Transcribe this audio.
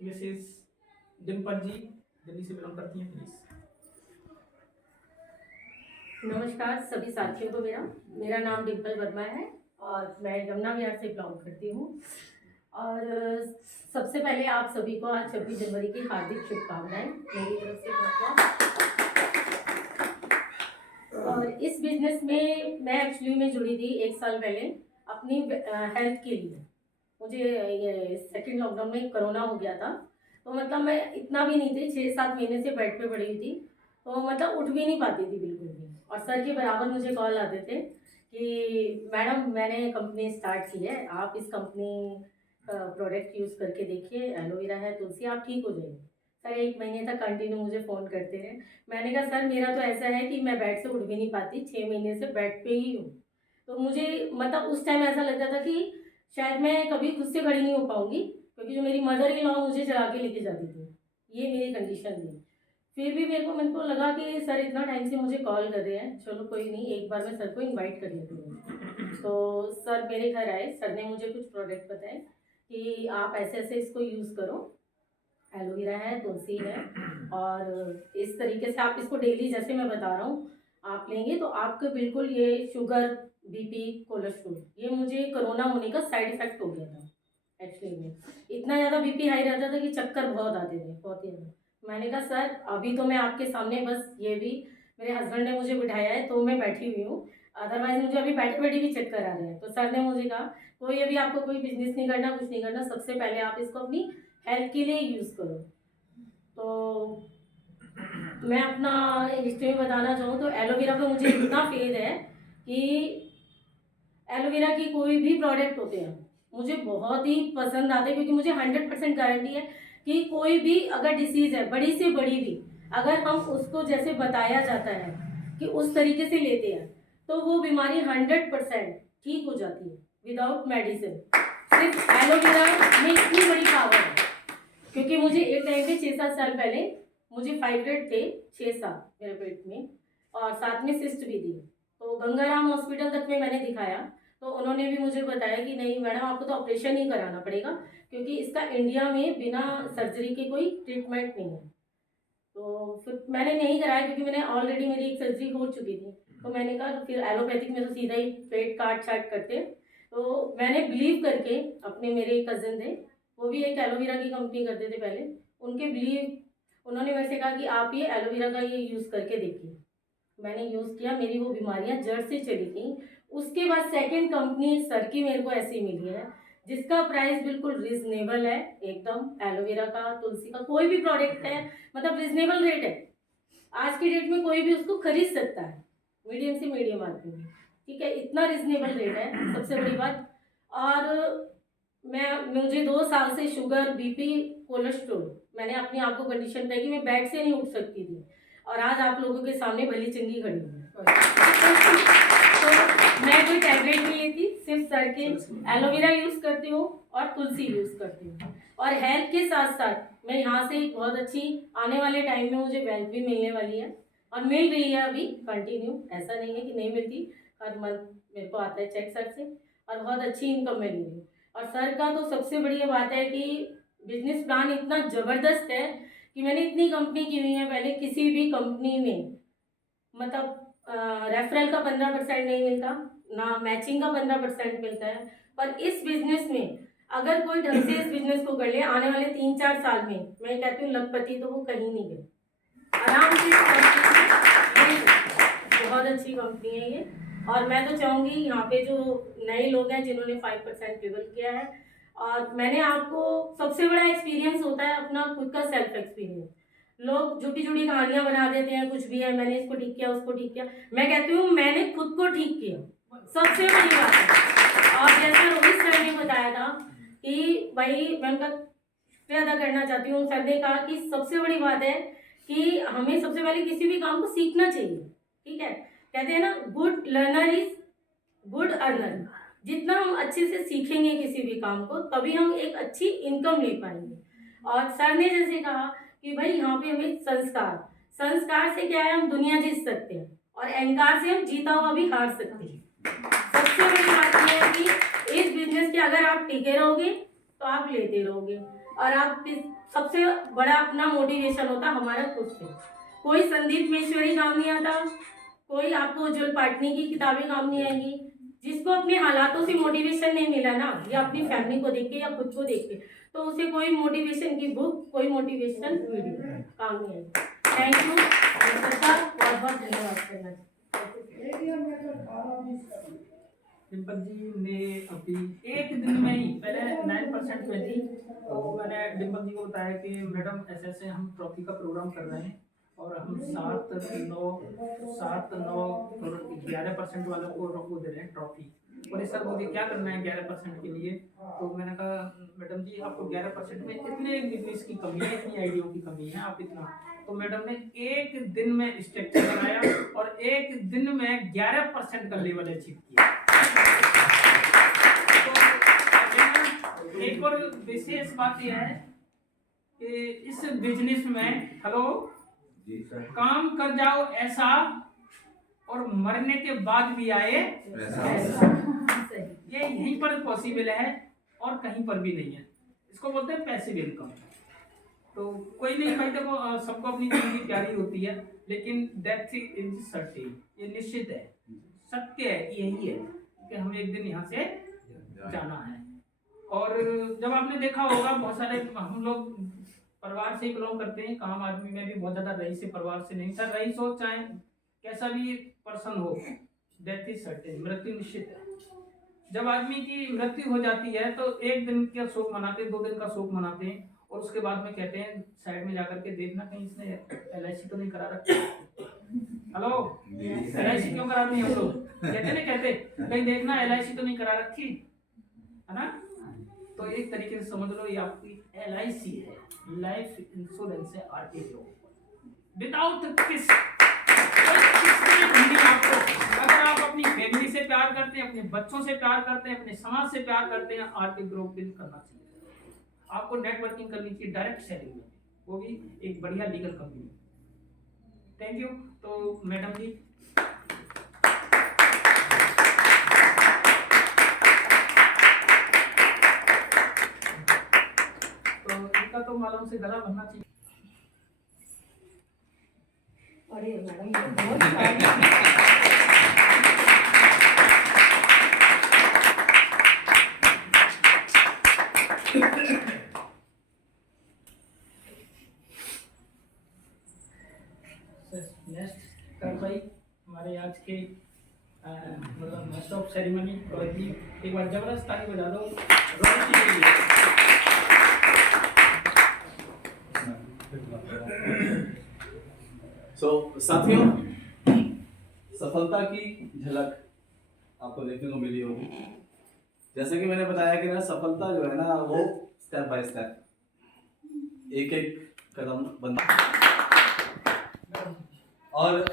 Mrs Dimple जी दिल्ली से belong करती हैं, प्लीज। नमस्कार सभी साथियों को। मेरा नाम डिम्पल वर्मा है और मैं यमुना विहार से बिलोंग करती हूँ। और सबसे पहले आप सभी को आज 26 जनवरी की हार्दिक शुभकामनाएं मेरी तरफ से बहुत। और इस बिजनेस में मैं एक्चुअली में जुड़ी थी 1 साल पहले अपनी हेल्थ के लिए। मुझे ये सेकेंड लॉकडाउन में कोरोना हो गया था, तो मतलब मैं इतना भी नहीं थी, 6-7 महीने से बेड पे पड़ी हुई थी, तो मतलब उठ भी नहीं पाती थी बिल्कुल भी। और सर के बराबर मुझे कॉल आते थे कि मैडम मैंने कंपनी स्टार्ट की है, आप इस कंपनी का प्रोडक्ट यूज़ करके देखिए, एलोवेरा है, तुलसी, आप ठीक हो जाएंगे। सर 1 महीने तक कंटिन्यू मुझे फ़ोन करते रहे। मैंने कहा सर मेरा तो ऐसा है कि मैं बेड से उठ भी नहीं पाती, 6 महीने से बेड पे ही हूँ। तो मुझे मतलब उस टाइम ऐसा लगता था कि शायद मैं कभी खुद से खड़ी नहीं हो पाऊंगी, क्योंकि जो मेरी मदर इन लॉ मुझे चला के लेके जाती थी, ये मेरी कंडीशन थी। फिर भी मेरे को लगा कि सर इतना टाइम से मुझे कॉल कर रहे हैं, चलो कोई नहीं, एक बार मैं सर को इनवाइट कर लेती हूँ। तो सर मेरे घर आए, सर ने मुझे कुछ प्रोडक्ट बताए कि आप ऐसे ऐसे इसको यूज़ करो, एलोवेरा है, तुलसी है, और इस तरीके से आप इसको डेली जैसे मैं बता रहा हूँ आप लेंगे तो आपको बिल्कुल ये शुगर, बीपी, कोलेस्ट्रॉल, ये मुझे कोरोना होने का साइड इफेक्ट हो गया था। एक्चुअली में इतना ज़्यादा बीपी हाई रहता था कि चक्कर बहुत आते थे, बहुत ही ज़्यादा। मैंने कहा सर अभी तो मैं आपके सामने, बस ये भी मेरे हस्बैंड ने मुझे बिठाया है तो मैं बैठी हुई हूँ, अदरवाइज मुझे अभी बैठे बैठे भी चक्कर आ रहे हैं। तो सर ने मुझे कहा कोई अभी आपको कोई बिजनेस नहीं करना, कुछ नहीं करना, सबसे पहले आप इसको अपनी हेल्थ के लिए यूज़ करो। तो मैं अपना हिस्ट्री में बताना चाहूँ तो एलोवेरा पे मुझे इतना फेद है कि एलोवेरा की कोई भी प्रोडक्ट होते हैं मुझे बहुत ही पसंद आते हैं, क्योंकि मुझे 100% गारंटी है कि कोई भी अगर डिसीज़ है, बड़ी से बड़ी भी, अगर हम उसको जैसे बताया जाता है कि उस तरीके से लेते हैं तो वो बीमारी 100% ठीक हो जाती है विदाउट मेडिसिन। सिर्फ एलोवेरा में इतनी बड़ी पावर है, क्योंकि मुझे एक टाइम पे 6-7 साल पहले मुझे फाइब्रॉइड थे, 6-7 मेरे पेट में, और साथ में सिस्ट भी थी। तो गंगाराम हॉस्पिटल तक में मैंने दिखाया, तो उन्होंने भी मुझे बताया कि नहीं मैडम आपको तो ऑपरेशन ही कराना पड़ेगा, क्योंकि इसका इंडिया में बिना सर्जरी के कोई ट्रीटमेंट नहीं है। तो फिर मैंने नहीं कराया, क्योंकि मैंने ऑलरेडी मेरी एक सर्जरी हो चुकी थी। तो मैंने कहा फिर एलोपैथिक में तो सीधा ही पेट काट छाट करते। तो मैंने बिलीव करके, अपने मेरे एक कज़न थे, वो भी एक एलोवेरा की कंपनी करते थे पहले, उनके बिलीव, उन्होंने मेरे से कहा कि आप ये एलोवेरा का ये यूज़ करके देखिए। मैंने यूज़ किया, मेरी वो बीमारियां जड़ से चली गई। उसके बाद सेकंड कंपनी सर की मेरे को ऐसी मिली है जिसका प्राइस बिल्कुल रिजनेबल है एकदम। एलोवेरा का, तुलसी का, कोई भी प्रोडक्ट है मतलब रिजनेबल रेट है। आज की डेट में कोई भी उसको खरीद सकता है, मीडियम से मीडियम आदमी भी, ठीक है, इतना रिजनेबल रेट है, सबसे बड़ी बात। और मुझे 2 साल से शुगर, बीपी, कोलेस्ट्रोल, मैंने अपने आप को कंडीशन बताई कि मैं बेड से नहीं उठ सकती थी, और आज आप लोगों के सामने भली चंगी खड़ी हूँ। तो मैं कोई टैबलेट नहीं लेती, सिर्फ सर के एलोवेरा यूज़ करती हूँ और तुलसी यूज़ करती हूँ। और हेल्थ के साथ साथ मैं यहाँ से बहुत अच्छी, आने वाले टाइम में मुझे वेल्थ भी मिलने वाली है, और मिल रही है अभी कंटिन्यू, ऐसा नहीं है कि नहीं मिलती। हर मंथ मेरे को आता है चेक सर से, और बहुत अच्छी इनकम मिल रही है। और सर का तो सबसे बढ़िया बात है कि बिजनेस प्लान इतना ज़बरदस्त है कि मैंने इतनी कंपनी की हुई है पहले, किसी भी कंपनी में मतलब रेफरल का 15% नहीं मिलता, ना मैचिंग का 15% मिलता है। पर इस बिजनेस में अगर कोई ढंग से इस बिजनेस को कर ले, आने वाले 3-4 साल में मैं कहती हूँ लखपति तो वो कहीं नहीं गए, आराम से बहुत अच्छी कंपनी है ये। और मैं तो चाहूँगी यहाँ पे जो नए लोग हैं जिन्होंने 5% ट्रेवल किया है, और मैंने आपको, सबसे बड़ा एक्सपीरियंस होता है अपना खुद का सेल्फ एक्सपीरियंस। लोग झूठी झूठी कहानियां बना देते हैं, कुछ भी है, मैंने इसको ठीक किया, उसको ठीक किया। मैं कहती हूँ मैंने खुद को ठीक किया, सबसे बड़ी बात है। और जैसा रोहित सर ने बताया था कि भाई, मैं उनका शुक्रिया अदा करना चाहती हूँ। सर ने कहा कि सबसे बड़ी बात है कि हमें सबसे पहले किसी भी काम को सीखना चाहिए, ठीक है। कहते हैं ना, good learner is good earner. जितना हम अच्छे से सीखेंगे किसी भी काम को, तभी हम एक अच्छी इनकम ले पाएंगे। और सर ने जैसे कहा कि भाई यहाँ पे हमें संस्कार, संस्कार से क्या है, हम दुनिया जीत सकते हैं, और अहंकार से हम जीता हुआ भी हार सकते हैं। सबसे बड़ी बात यह है कि इस बिजनेस के अगर आप टिके रहोगे तो आप लेते रहोगे। और आप सबसे बड़ा अपना मोटिवेशन होता हमारा खुद से। कोई संदीप महेश्वरी काम नहीं आता, कोई आपको उज्जवल पाटनी की किताबें काम नहीं आएंगी। जिसको अपने हालातों से मोटिवेशन नहीं मिला ना, या अपनी फैमिली को देख के या खुद को देख के, तो उसे कोई मोटिवेशन की बुक, कोई मोटिवेशन वीडियो काम नहीं आएगी। थैंक यू, बहुत बहुत धन्यवाद करना। डिम्पल जी ने अभी एक दिन में ही, पहले 9% में थी, तो मैंने डिम्पल जी को बताया कि मैडम ऐसे ऐसे हम ट्रॉफी का प्रोग्राम कर रहे हैं और हम 11% वालों को वो दे रहे हैं ट्रॉफी। बोले सर मुझे क्या करना है 11% के लिए? तो मैंने कहा मैडम जी आपको 11% में इतने बिजनेस की कमी है, इतनी आइडिया की कमी है, आप इतना। तो मैडम ने एक दिन में स्ट्रक्चर बनाया और एक दिन में 11% का लेवल अचीव किया। तो एक और विशेष बात यह है कि इस बिजनेस में काम कर जाओ ऐसा और मरने के बाद भी आए ये यहीं पर पॉसिबल है और कहीं पर भी नहीं है। इसको बोलते हैं पैसिव इनकम। तो कोई नहीं भाई, देखो सबको अपनी जिंदगी प्यारी होती है, लेकिन डेथ इज सर्टेन, ये निश्चित है, सत्य है, यही है कि हमें एक दिन यहाँ से जाना है। और जब आपने देखा होगा बहुत सारे हम लोग परिवार से ही बिलोंग करते हैं, काम आदमी में भी बहुत ज्यादा रईस परिवार से नहीं, सर रईस हो चाहे कैसा भी पर्सन हो, डेथ इज सर्टेन, मृत्यु निश्चित है। जब आदमी की मृत्यु हो जाती है तो एक दिन का शोक मनाते हैं, 2 दिन का शोक मनाते हैं, और उसके बाद में कहते हैं साइड में जाकर के देखना कहीं इसने LIC तो नहीं करा रखी। हेलो, LIC क्यों करा रही हम लोग? कहते नहीं कहते, कहीं देखना LIC तो नहीं करा रखी है ना? तो एक तरीके से समझ लो ये आपकी LIC है, लाइफ इंश्योरेंस है RTO। विदाउट किस आपको, अगर आप अपनी फैमिली से प्यार करते हैं, अपने बच्चों से प्यार करते हैं, अपने समाज से प्यार करते हैं, RT ग्रुप बिल्ड करना चाहिए। आपको नेटवर्किंग करनी चाहिए डायरेक्ट सेलिंग में, वो भी एक बढ़िया लीगल कंपनी। Thank you. तो मैडम जी तो इनका तो मालूम से गला भरना चाहिए। अरे मैडम बहुत नेक्स्ट कार्रवाई हमारे आज के मतलब मास्टर ऑफ सेरेमनी रोहित जी, एक बार जबरदस्त ताली बजा दो रोहित जी के लिए। साथियों, सफलता की झलक आपको देखने को मिली होगी। जैसे कि मैंने बताया कि ना सफलता जो है ना वो स्टेप बाय स्टेप एक एक कदम बनता और